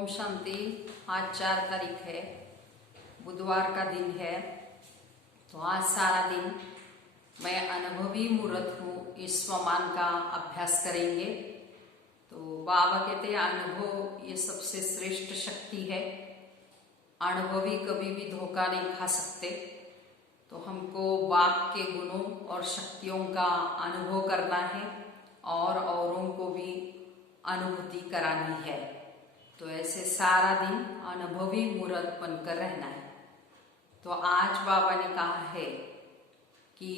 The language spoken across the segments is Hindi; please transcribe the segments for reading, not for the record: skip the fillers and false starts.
ओम शांति। आज 4 तारीख है, बुधवार का दिन है। तो आज सारा दिन मैं अनुभवी मूर्त हूँ इस स्वमान का अभ्यास करेंगे। तो बाबा कहते हैं अनुभव ये सबसे श्रेष्ठ शक्ति है। अनुभवी कभी भी धोखा नहीं खा सकते। तो हमको बाप के गुणों और शक्तियों का अनुभव करना है और औरों को भी अनुभूति करानी है। तो ऐसे सारा दिन अनुभवी मूर्त बनकर रहना है। तो आज बाबा ने कहा है कि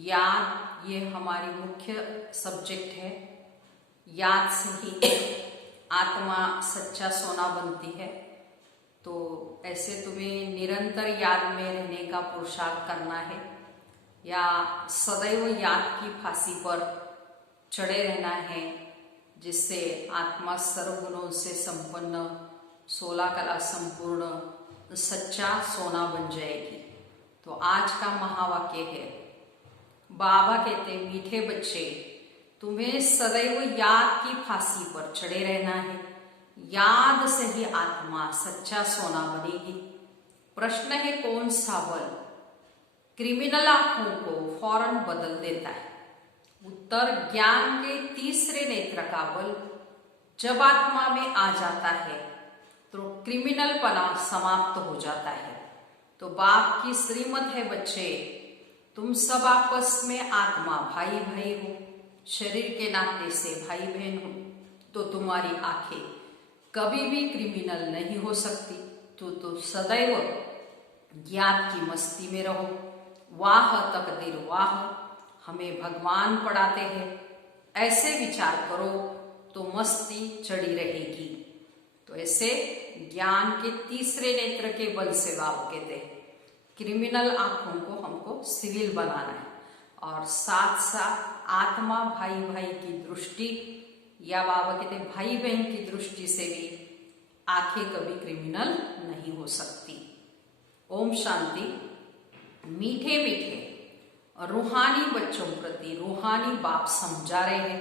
याद ये हमारी मुख्य सब्जेक्ट है। याद से ही आत्मा सच्चा सोना बनती है। तो ऐसे तुम्हें निरंतर याद में रहने का पुरुषार्थ करना है या सदैव याद की फांसी पर चढ़े रहना है, जिससे आत्मा सर्वगुणों से संपन्न 16 कला संपूर्ण सच्चा सोना बन जाएगी। तो आज का महावाक्य है, बाबा कहते मीठे बच्चे तुम्हें सदैव याद की फांसी पर चढ़े रहना है। याद से ही आत्मा सच्चा सोना बनेगी। प्रश्न है कौन सा बल क्रिमिनल आंखों को फौरन बदल देता है? उत्तर ज्ञान के तीसरे नेत्र का बल जब आत्मा में आ जाता है तो क्रिमिनल पना समाप्त हो जाता है। तो बाप की श्रीमत है बच्चे, तुम सब आपस में आत्मा भाई भाई हो, शरीर के नाते से भाई बहन हो। तो तुम्हारी आंखें कभी भी क्रिमिनल नहीं हो सकती। तो सदैव ज्ञान की मस्ती में रहो। वाह तकदीर वाह, हमें भगवान पढ़ाते हैं, ऐसे विचार करो तो मस्ती चढ़ी रहेगी। तो ऐसे ज्ञान के तीसरे नेत्र के बल से बाबा कहते हैं क्रिमिनल आंखों को हमको सिविल बनाना है और साथ साथ आत्मा भाई भाई की दृष्टि या बाबा कहते हैं भाई बहन की दृष्टि से भी आंखें कभी क्रिमिनल नहीं हो सकती। ओम शांति। मीठे मीठे रूहानी बच्चों प्रति रूहानी बाप समझा रहे हैं।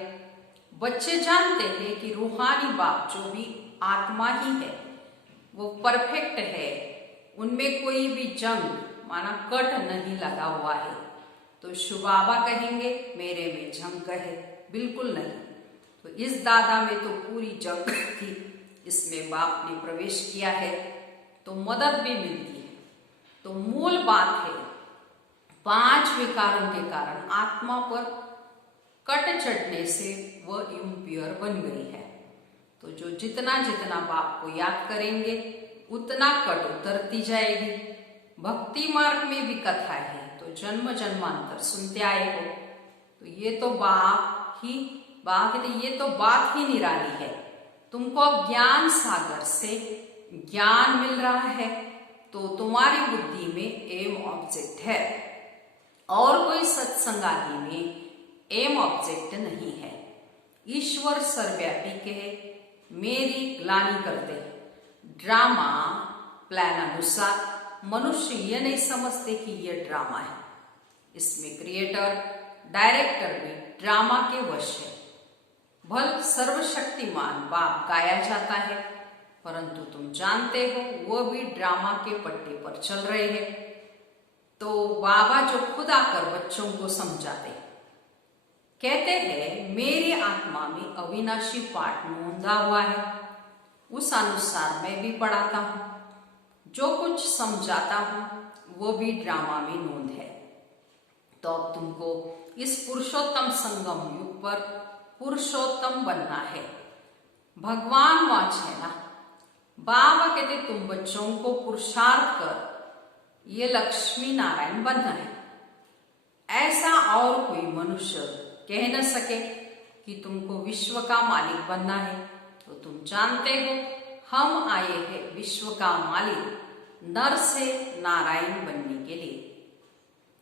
बच्चे जानते हैं कि रूहानी बाप जो भी आत्मा ही है वो परफेक्ट है, उनमें कोई भी जंग माना कट नहीं लगा हुआ है। तो शिव बाबा कहेंगे मेरे में जंग है, बिल्कुल नहीं। तो इस दादा में तो पूरी जंग थी, इसमें बाप ने प्रवेश किया है तो मदद भी मिलती है। तो मूल बात है 5 विकारों के कारण आत्मा पर कट चढ़ने से वह इम्प्योर बन गई है। तो जो जितना जितना बाप को याद करेंगे उतना कट उतरती जाएगी। भक्ति मार्ग में भी कथा है, तो जन्म जन्मांतर सुनते आए हो। तो ये तो ये तो बात ही निराली है। तुमको अब ज्ञान सागर से ज्ञान मिल रहा है, तो तुम्हारी बुद्धि में एम ऑब्जेक्ट है और कोई सत्संगादि में एम ऑब्जेक्ट नहीं है। ईश्वर सर्वव्यापी कहे मेरी ग्लानि करते ड्रामा प्लान अनुसार मनुष्य ये नहीं समझते कि ये ड्रामा है। इसमें क्रिएटर डायरेक्टर भी ड्रामा के वश है। भल सर्वशक्तिमान बाप गाया जाता है, परंतु तुम जानते हो वो भी ड्रामा के पट्टे पर चल रहे हैं। तो बाबा जो खुद आकर बच्चों को समझाते कहते हैं मेरी आत्मा में अविनाशी पाठ नोंदा हुआ है, उस अनुसार मैं भी पढ़ाता हूँ। जो कुछ समझाता हूँ वो भी ड्रामा में नोंद है। तो अब तुमको इस पुरुषोत्तम संगम युग पर पुरुषोत्तम बनना है। भगवान वाच है ना, बाबा कहते तुम बच्चों को पुरुषार्थ कर ये लक्ष्मी नारायण बनना है। ऐसा और कोई मनुष्य कह न सके कि तुमको विश्व का मालिक बनना है। तो तुम जानते हो हम आए हैं विश्व का मालिक नर से नारायण बनने के लिए।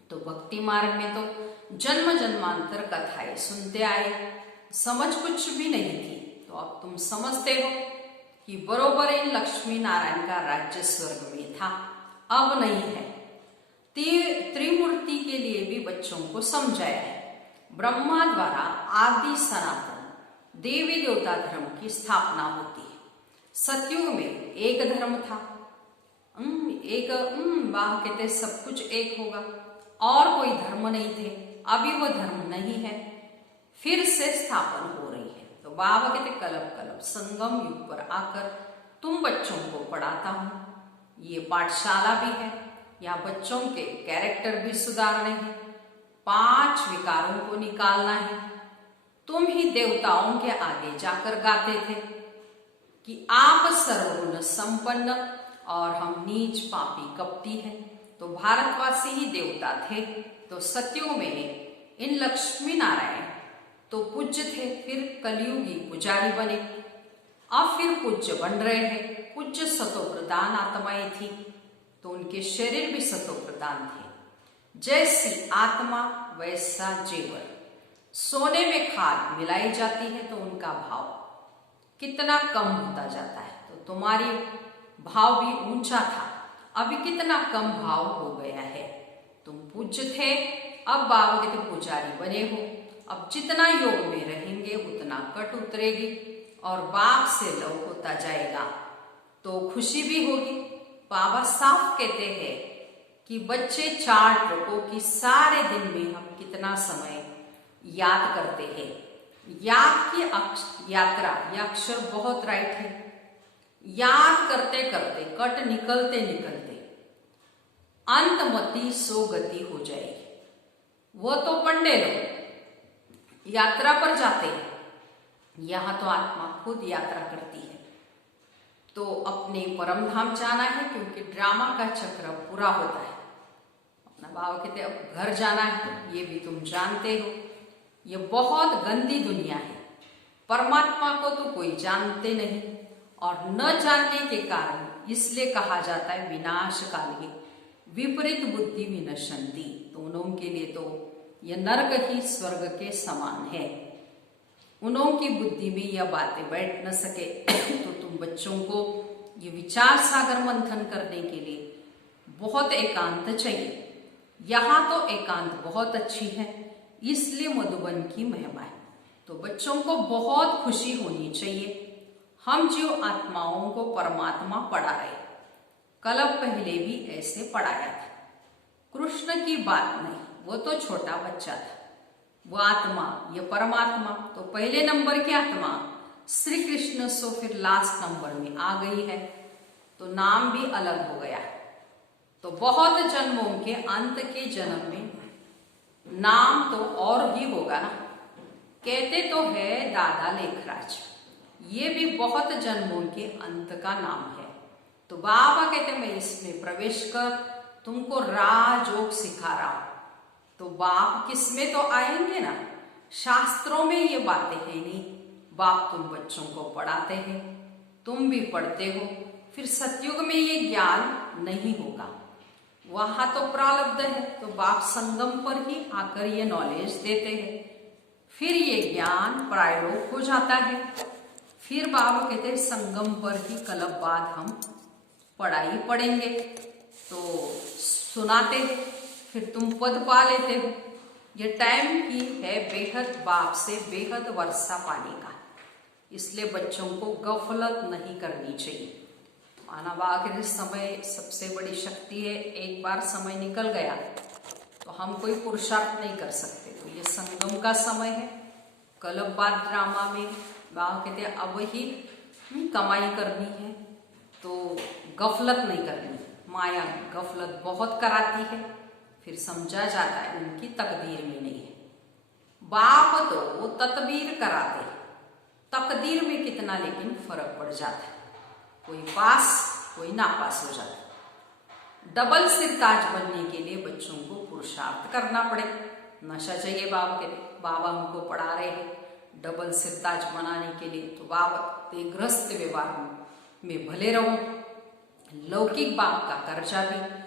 तो भक्ति मार्ग में तो जन्म जन्मांतर कथाएं सुनते आए, समझ कुछ भी नहीं थी। तो अब तुम समझते हो कि बरोबर इन लक्ष्मी नारायण का राज्य स्वर्ग में था, अब नहीं है। त्रिमूर्ति के लिए भी बच्चों को समझाया है। ब्रह्मा द्वारा आदि सनातन देवी देवता धर्म की स्थापना होती है। सतयुग में एक धर्म था, एक वाह कहते सब कुछ एक होगा, और कोई धर्म नहीं थे। अभी वो धर्म नहीं है, फिर से स्थापन हो रही है। तो बाबा कहते कलप कलप संगम युग पर आकर तुम बच्चों को पढ़ाता हूँ। ये पाठशाला भी है, यहाँ बच्चों के कैरेक्टर भी सुधारने हैं, 5 विकारों को निकालना है। तुम ही देवताओं के आगे जाकर गाते थे कि आप सर्वगुण संपन्न और हम नीच पापी कपटी हैं। तो भारतवासी ही देवता थे। तो सतयुग में इन लक्ष्मी नारायण तो पूज्य थे, फिर कलयुगी पुजारी बने, अब फिर पूज्य बन रहे हैं। पूज्य सतो प्रधान आत्माएं थी, तो उनके शरीर भी सतो प्रधान थे। जैसी आत्मा वैसा जेवर, सोने में खाद मिलाई जाती है तो उनका भाव कितना कम होता जाता है। तो तुम्हारी भाव भी ऊंचा था, अभी कितना कम भाव हो गया है। तुम पूज्य थे, अब बाबा के पुजारी बने हो। अब जितना योग में रहेंगे उतना कट उतरेगी और बाप से लव होता जाएगा, तो खुशी भी होगी। बाबा साफ कहते हैं कि बच्चे 4 ट्रकों की सारे दिन में हम कितना समय याद करते हैं। याद की यात्रा, यह अक्षर बहुत राइट है। याद करते करते कट निकलते निकलते अंतमति सो गति हो जाएगी। वो तो पंडे लोग यात्रा पर जाते हैं, यहां तो आत्मा खुद यात्रा करती है। तो अपने परम धाम जाना है, क्योंकि ड्रामा का चक्र पूरा होता है। अपना बाबा कहते अब घर जाना है, ये भी तुम जानते हो। ये बहुत गंदी दुनिया है। परमात्मा को तो कोई जानते नहीं, और न जानने के कारण इसलिए कहा जाता है विनाश काल विपरीत बुद्धि विनशंति। तो उन्हों के लिए तो यह नरक ही स्वर्ग के समान है। उन्हों की बुद्धि में यह बातें बैठ न सके। तो तुम बच्चों को ये विचार सागर मंथन करने के लिए बहुत एकांत चाहिए। यहाँ तो एकांत बहुत अच्छी है, इसलिए मधुबन की महिमा है। तो बच्चों को बहुत खुशी होनी चाहिए। हम जीव आत्माओं को परमात्मा पढ़ा रहे, कल पहले भी ऐसे पढ़ाया था। कृष्ण की बात नहीं, वो तो छोटा बच्चा था। वो आत्मा, ये परमात्मा तो पहले नंबर की आत्मा श्री कृष्ण, सो फिर लास्ट नंबर में आ गई है, तो नाम भी अलग हो गया। तो बहुत जन्मों के अंत के जन्म में नाम तो और ही होगा ना। कहते तो है दादा लेखराज, ये भी बहुत जन्मों के अंत का नाम है। तो बाबा कहते मैं इसमें प्रवेश कर तुमको राजयोग सिखा रहा हूं। तो बाप किसमें तो आएंगे ना, शास्त्रों में ये बातें है नहीं। बाप तुम बच्चों को पढ़ाते हैं, तुम भी पढ़ते हो। फिर सतयुग में ये ज्ञान नहीं होगा, वहां तो प्रारब्ध है। तो बाप संगम पर ही आकर ये नॉलेज देते हैं, फिर ये ज्ञान प्रायोगिक हो जाता है। फिर बाबा कहते हैं संगम पर ही कल्प बाद हम पढ़ाई पढ़ेंगे। तो सुनाते हैं, फिर तुम पद पा लेते हो। ये टाइम की है बेहद बाप से बेहद वर्षा पाने का, इसलिए बच्चों को गफलत नहीं करनी चाहिए। मानव आखिर समय सबसे बड़ी शक्ति है। एक बार समय निकल गया तो हम कोई पुरुषार्थ नहीं कर सकते। तो ये संगम का समय है। कल्प बाद ड्रामा में बाबा कहते हैं अब ही कमाई करनी है, तो गफलत नहीं करनी। माया गफलत बहुत कराती है, फिर समझा जाता है उनकी तकदीर में नहीं है। बाप तो वो तदबीर कराते, तकदीर में कितना लेकिन फर्क पड़ जाता है। कोई पास कोई नापास हो जाता है। डबल सिरताज बनने के लिए बच्चों को पुरुषार्थ करना पड़े। नशा चाहिए बाबा के, बाबा हमको पढ़ा रहे हैं डबल सिरताज बनाने के लिए। तो बाबा गृहस्थ व्यवहार में भले रहो, लौकिक बाप का कर्जा भी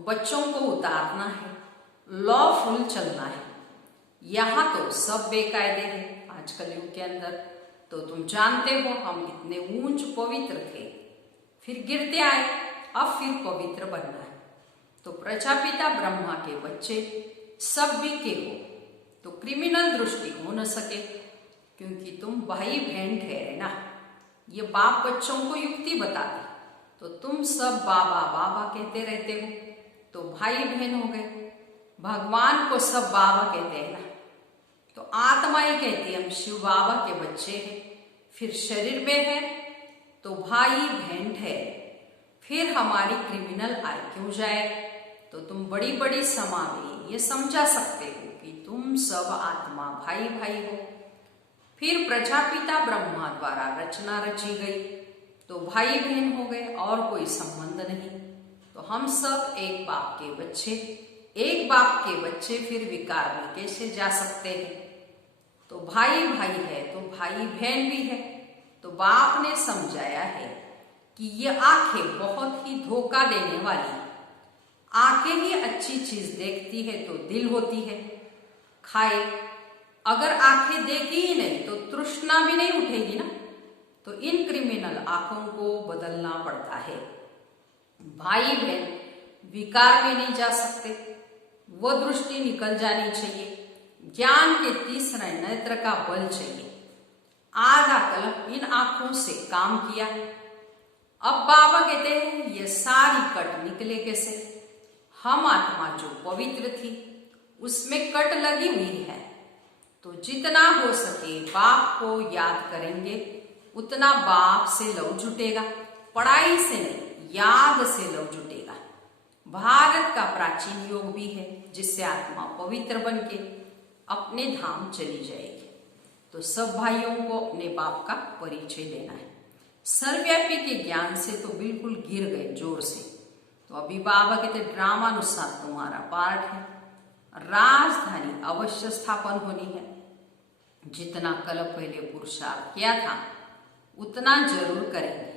बच्चों को उतारना है, लॉफुल चलना है। यहाँ तो सब बेकायदे हैं आजकल युग के अंदर। तो तुम जानते हो हम इतने ऊंच पवित्र थे, फिर गिरते आए, अब फिर पवित्र बनना है। तो प्रजापिता ब्रह्मा के बच्चे सब भी के हो, तो क्रिमिनल दृष्टि हो न सके, क्योंकि तुम भाई बहन ठहरे ना। ये बाप बच्चों को युक्ति बताते, तो तुम सब बाबा बाबा कहते रहते हो, तो भाई बहन हो गए। भगवान को सब बाबा कहते हैं ना, तो आत्मा ही कहती है हम शिव बाबा के बच्चे हैं। फिर शरीर में है तो भाई बहन है। फिर हमारी क्रिमिनल आय क्यों जाए? तो तुम बड़ी बड़ी समा में ये समझा सकते हो कि तुम सब आत्मा भाई भाई हो। फिर प्रजापिता ब्रह्मा द्वारा रचना रची गई, तो भाई बहन हो गए और कोई संबंध नहीं। तो हम सब एक बाप के बच्चे, एक बाप के बच्चे फिर विकार में कैसे जा सकते हैं? तो भाई भाई है तो भाई बहन भी है। तो बाप ने समझाया है कि ये आंखें बहुत ही धोखा देने वाली, आंखें ही अच्छी चीज देखती है तो दिल होती है खाए। अगर आंखें देखी ही नहीं तो तृष्णा भी नहीं उठेगी ना। तो इन क्रिमिनल आंखों को बदलना पड़ता है। भाई बहन विकार में नहीं जा सकते, वो दृष्टि निकल जानी चाहिए। ज्ञान के तीसरे नेत्र का बल चाहिए। आधा कल्प इन आंखों से काम किया। अब बाबा कहते हैं ये सारी कट निकले कैसे? हम आत्मा जो पवित्र थी उसमें कट लगी हुई है, तो जितना हो सके बाप को याद करेंगे उतना बाप से लव जुटेगा। पढ़ाई से नहीं, याद से लव जुटेगा। भारत का प्राचीन योग भी है जिससे आत्मा पवित्र बन के अपने धाम चली जाएगी। तो सब भाइयों को अपने बाप का परिचय देना है। सर्वव्यापी के ज्ञान से तो बिल्कुल गिर गए जोर से। तो अभी बाबा कहते ड्रामानुसार तुम्हारा पार्ट है, राजधानी अवश्य स्थापन होनी है। जितना कल पहले पुरुषार्थ किया था उतना जरूर करेंगे।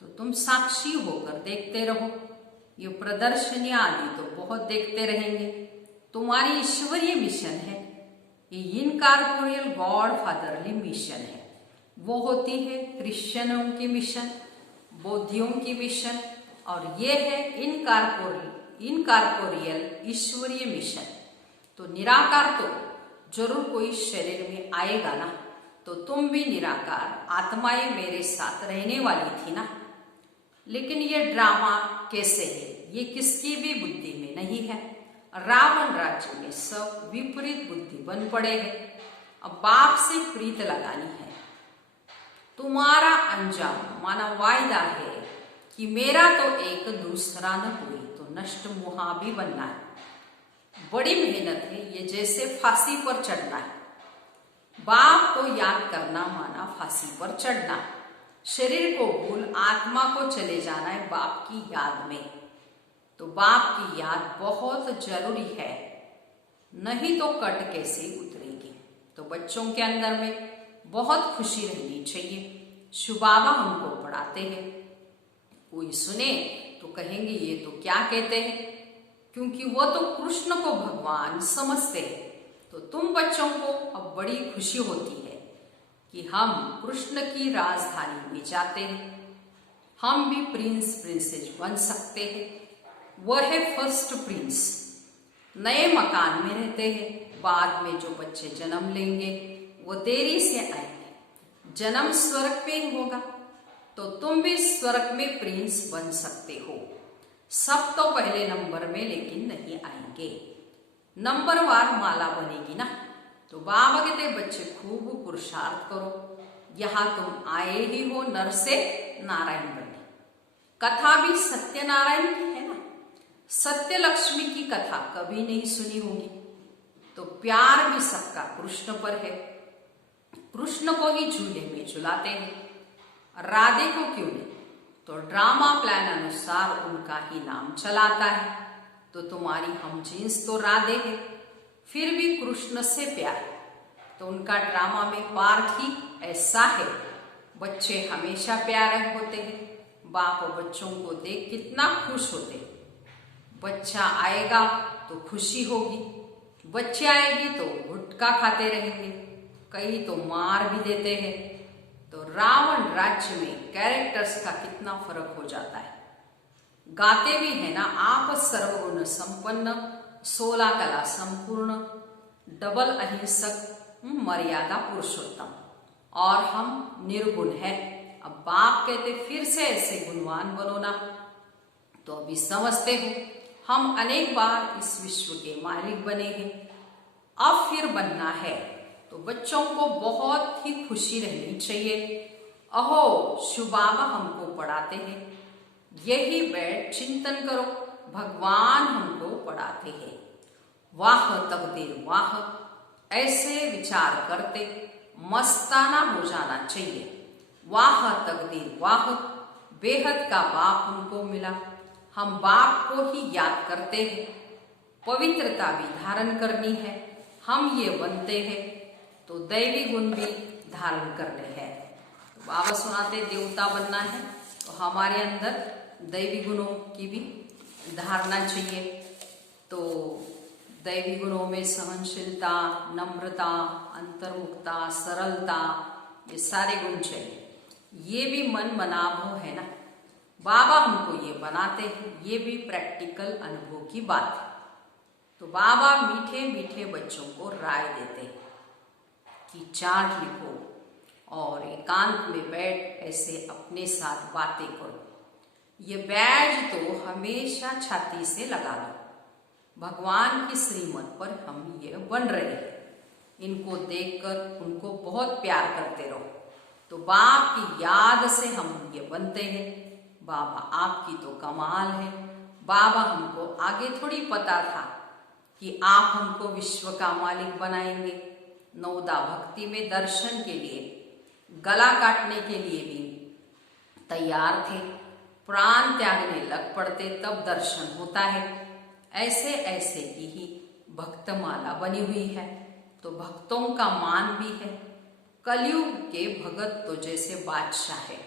तो तुम साक्षी होकर देखते रहो। ये प्रदर्शनी आदि तो बहुत देखते रहेंगे। तुम्हारी ईश्वरीय मिशन है, ये इनकॉर्पोरियल गॉड फादरली मिशन है। वो होती है क्रिश्चियनों की मिशन, बौद्धियों की मिशन, और ये है इनकॉर्पोरियल ईश्वरीय मिशन। तो निराकार तो जरूर कोई शरीर में आएगा ना। तो तुम भी निराकार आत्माएं मेरे साथ रहने वाली थी ना। लेकिन ये ड्रामा कैसे है? ये किसकी भी बुद्धि में नहीं है। रावण राज्य में सब विपरीत बुद्धि बन पड़े हैं। अब बाप से प्रीत लगानी है। तुम्हारा अंजाम माना वायदा है कि मेरा तो एक दूसरा न हुई तो नष्ट मुहा भी बनना है। बड़ी मेहनत है ये, जैसे फांसी पर चढ़ना है। बाप को याद करना माना फांसी पर चढ़ना। शरीर को भूल आत्मा को चले जाना है बाप की याद में। तो बाप की याद बहुत जरूरी है, नहीं तो कट कैसे उतरेगी। तो बच्चों के अंदर में बहुत खुशी रहनी चाहिए। शिव बाबा हमको पढ़ाते हैं, कोई सुने तो कहेंगे ये तो क्या कहते हैं, क्योंकि वो तो कृष्ण को भगवान समझते हैं। तो तुम बच्चों को अब बड़ी खुशी होती है कि हम कृष्ण की राजधानी में जाते हैं। हम भी प्रिंस प्रिंसेस बन सकते हैं। वह है फर्स्ट प्रिंस। नए मकान में रहते हैं। बाद में जो बच्चे जन्म लेंगे वो देरी से आएंगे। जन्म स्वर्ग में ही होगा। तो तुम भी स्वर्ग में प्रिंस बन सकते हो। सब तो पहले नंबर में लेकिन नहीं आएंगे, नंबरवार माला बनेगी ना। तो बाबा कहते बच्चे खूब पुरुषार्थ करो। यहाँ तुम आए ही हो नर से नारायण बनने। कथा भी सत्यनारायण की है ना। सत्य लक्ष्मी की कथा कभी नहीं सुनी होगी। तो प्यार भी सबका कृष्ण पर है। कृष्ण को ही झूले में झुलाते हैं, राधे को क्यों नहीं? तो ड्रामा प्लान अनुसार उनका ही नाम चलाता है। तो तुम्हारी हम जींस तो राधे है, फिर भी कृष्ण से प्यार। तो उनका ड्रामा में पार्ट ही ऐसा है। बच्चे हमेशा प्यारे होते हैं। बाप बच्चों को देख कितना खुश होते हैं। बच्चा आएगा तो खुशी होगी, बच्चे आएगी तो गुटखा खाते रहेंगे, कई तो मार भी देते हैं। तो रावण राज्य में कैरेक्टर्स का कितना फर्क हो जाता है। गाते भी है ना, आप सर्वगुण संपन्न, 16 कला संपूर्ण, डबल अहिंसक, मर्यादा पुरुषोत्तम, और हम निर्गुण है। अब बाप कहते फिर से ऐसे गुणवान बनो ना। तो अभी समझते हो हम अनेक बार इस विश्व के मालिक बने हैं, अब फिर बनना है। तो बच्चों को बहुत ही खुशी रहनी चाहिए। अहो शिव बाबा हमको पढ़ाते हैं, यही बैठ चिंतन करो, भगवान हमको पढ़ाते हैं। वाह तकदीर वाह, ऐसे विचार करते मस्ताना हो जाना चाहिए। वाह तकदीर वाह, बेहद का बाप हमको मिला, हम बाप को ही याद करते हैं। पवित्रता भी धारण करनी है, हम ये बनते हैं तो दैवी गुण भी धारण करने हैं। तो बाबा सुनाते देवता बनना है तो हमारे अंदर दैवी गुणों की भी धारणा चाहिए। तो दैवी गुणों में सहनशीलता, नम्रता, अंतर्मुखता, सरलता, ये सारे गुण चाहिए। ये भी मन मनाभव है ना, बाबा हमको ये बनाते हैं, ये भी प्रैक्टिकल अनुभव की बात है। तो बाबा मीठे मीठे बच्चों को राय देते हैं कि चार्ट लिखो और एकांत में बैठ ऐसे अपने साथ बातें करो। ये बैज तो हमेशा छाती से लगा लो, भगवान की श्रीमत पर हम ये बन रहे हैं। इनको देखकर उनको बहुत प्यार करते रहो। तो बाप की याद से हम ये बनते हैं। बाबा आपकी तो कमाल है। बाबा हमको आगे थोड़ी पता था कि आप हमको विश्व का मालिक बनाएंगे। नवदा भक्ति में दर्शन के लिए, गला काटने के लिए भी तैयार थे, प्राण त्यागने लग पड़ते तब दर्शन होता है। ऐसे ऐसे की ही भक्तमाला बनी हुई है। तो भक्तों का मान भी है। कलयुग के भगत तो जैसे बादशाह है।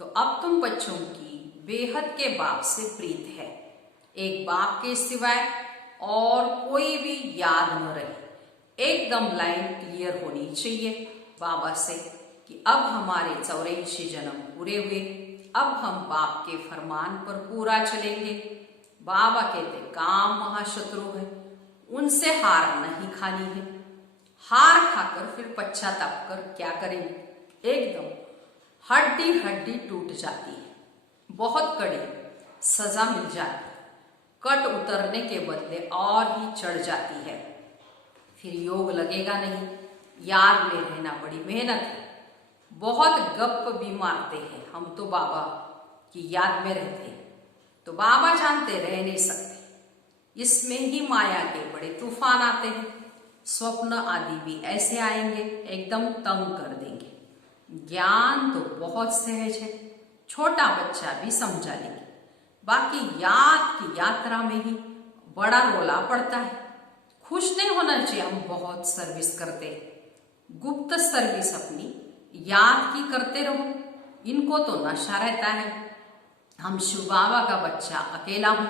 तो अब तुम बच्चों की बेहद के बाप से प्रीत है। एक बाप के सिवाय और कोई भी याद न रहे। एकदम लाइन क्लियर होनी चाहिए बाबा से कि अब हमारे 84 जन्म पूरे हुए, अब हम बाप के फरमान पर पूरा चलेंगे। बाबा कहते काम महाशत्रु है, उनसे हार नहीं खानी है। हार खाकर फिर पश्चाताप कर क्या करेंगे? एकदम हड्डी हड्डी टूट जाती है, बहुत कड़ी सजा मिल जाती है, कट उतरने के बदले और ही चढ़ जाती है। फिर योग लगेगा नहीं। याद में रहना बड़ी मेहनत है। बहुत गप भी मारते हैं हम तो बाबा की याद में रहते हैं। तो बाबा जानते रह नहीं सकते। इसमें ही माया के बड़े तूफान आते हैं। स्वप्न आदि भी ऐसे आएंगे, एकदम तंग कर देंगे। ज्ञान तो बहुत सहज है, छोटा बच्चा भी समझा लेंगे। बाकी याद की यात्रा में ही बड़ा रोला पड़ता है। खुश नहीं होना चाहिए। हम बहुत सर्विस करते हैं, गुप्त सर्विस अपनी याद की करते रहो। इनको तो नशा रहता है। हम शिव बाबा का बच्चा अकेला हूं,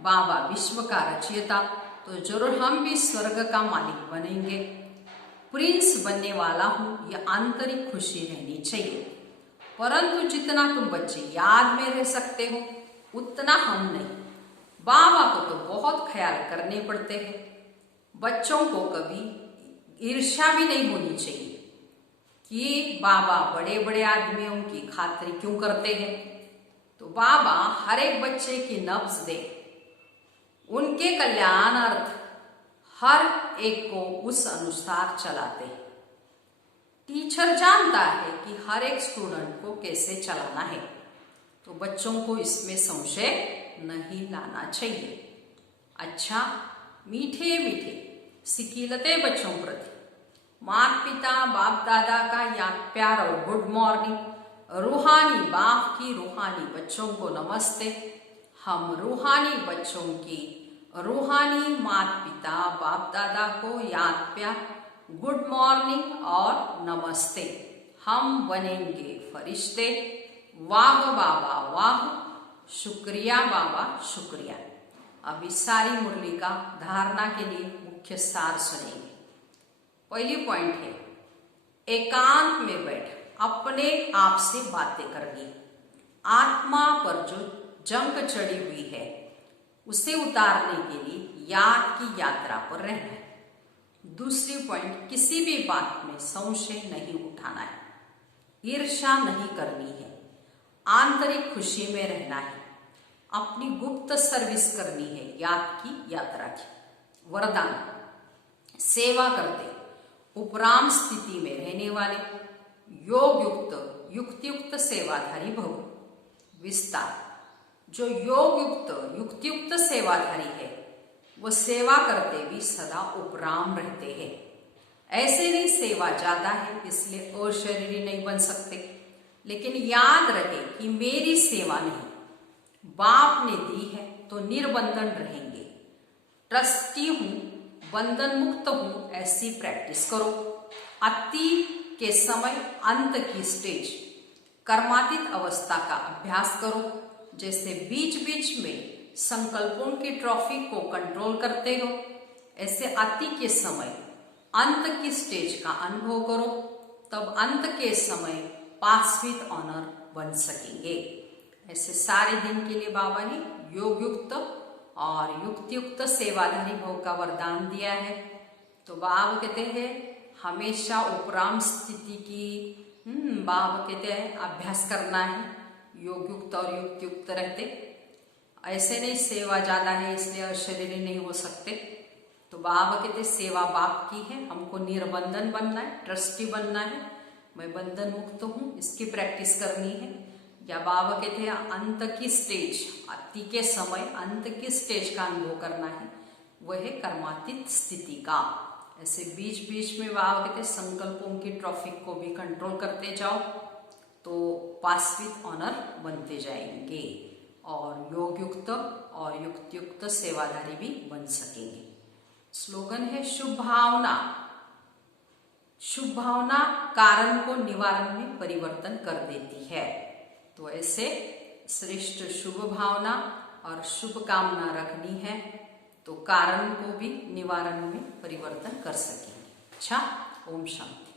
बाबा विश्व का रचयिता, तो जरूर हम भी स्वर्ग का मालिक बनेंगे। प्रिंस बनने वाला हूं, यह आंतरिक खुशी रहनी चाहिए। परंतु जितना तुम बच्चे याद में रह सकते हो उतना हम नहीं। बाबा को तो बहुत ख्याल करने पड़ते हैं। बच्चों को कभी ईर्ष्या भी नहीं होनी चाहिए कि बाबा बड़े बड़े आदमियों की खातिर क्यों करते हैं। तो बाबा हर एक बच्चे की नब्ज दे, उनके कल्याणार्थ हर एक को उस अनुसार चलाते हैं। टीचर जानता है कि हर एक स्टूडेंट को कैसे चलाना है। तो बच्चों को इसमें संशय नहीं लाना चाहिए। अच्छा, मीठे मीठे सिकीलते बच्चों प्रति माता पिता बाप दादा का याद प्यार और गुड मॉर्निंग। रूहानी बाप की रूहानी बच्चों को नमस्ते। हम रूहानी बच्चों की रूहानी माता पिता बाप दादा को याद प्यार, गुड मॉर्निंग और नमस्ते। हम बनेंगे फरिश्ते। वाह बाबा वाह, शुक्रिया बाबा शुक्रिया। अब इस सारी मुरली का धारणा के लिए मुख्य सार सुनेंगे। पहली पॉइंट है एकांत में बैठ अपने आप से बातें करनी। आत्मा पर जो जंग चढ़ी हुई है उसे उतारने के लिए याद की यात्रा पर रहना है। दूसरी पॉइंट, किसी भी बात में संशय नहीं उठाना है। ईर्ष्या नहीं करनी है, आंतरिक खुशी में रहना है, अपनी गुप्त सर्विस करनी है याद की यात्रा की। वरदान, सेवा करते उपराम स्थिति में रहने वाले योग युक्त युक्तियुक्त सेवाधारी भव। विस्तार, जो योग युक्त युक्तियुक्त सेवाधारी है वो सेवा करते भी सदा उपराम रहते हैं। ऐसे नहीं सेवा ज्यादा है इसलिए अशरीरी नहीं बन सकते, लेकिन याद रहे कि मेरी सेवा नहीं, बाप ने दी है तो निर्बंधन रहेंगे। ट्रस्टी हूं, बंधन मुक्त हूं, ऐसी प्रैक्टिस करो। अति के समय अंत की स्टेज कर्मातीत अवस्था का अभ्यास करो। जैसे बीच बीच में संकल्पों की ट्रॉफिक को कंट्रोल करते हो, ऐसे अति के समय अंत की स्टेज का अनुभव करो, तब अंत के समय पास विद ऑनर बन सकेंगे। ऐसे सारे दिन के लिए बाबा ने योग युक्त और युक्तियुक्त सेवाधारी भव का वरदान दिया है। तो बाबा कहते हैं हमेशा उपराम स्थिति की बाबा कहते हैं अभ्यास करना है, योग युक्त और युक्तियुक्त रहते। ऐसे नहीं सेवा ज्यादा है इसलिए अशरीरी नहीं हो सकते। तो बाबा कहते सेवा बाप की है, हमको निर्बंधन बनना है, ट्रस्टी बनना है, मैं बंधन मुक्त हूँ, इसकी प्रैक्टिस करनी है। या बाबा कहते हैं अंत की स्टेज, अति के समय अंत की स्टेज का अनुभव करना है, वह है कर्मातीत स्थिति का। ऐसे बीच बीच में बाबा कहते संकल्पों की ट्रॉफिक को भी कंट्रोल करते जाओ तो पास विद ऑनर बनते जाएंगे और योग युक्त और युक्तियुक्त सेवाधारी भी बन सकेंगे। स्लोगन है शुभ भावना। शुभ भावना कारण को निवारण में परिवर्तन कर देती है। तो ऐसे श्रेष्ठ शुभ भावना और शुभ कामना रखनी है तो कारण को भी निवारण में परिवर्तन कर सकेंगे। अच्छा, ओम शांति।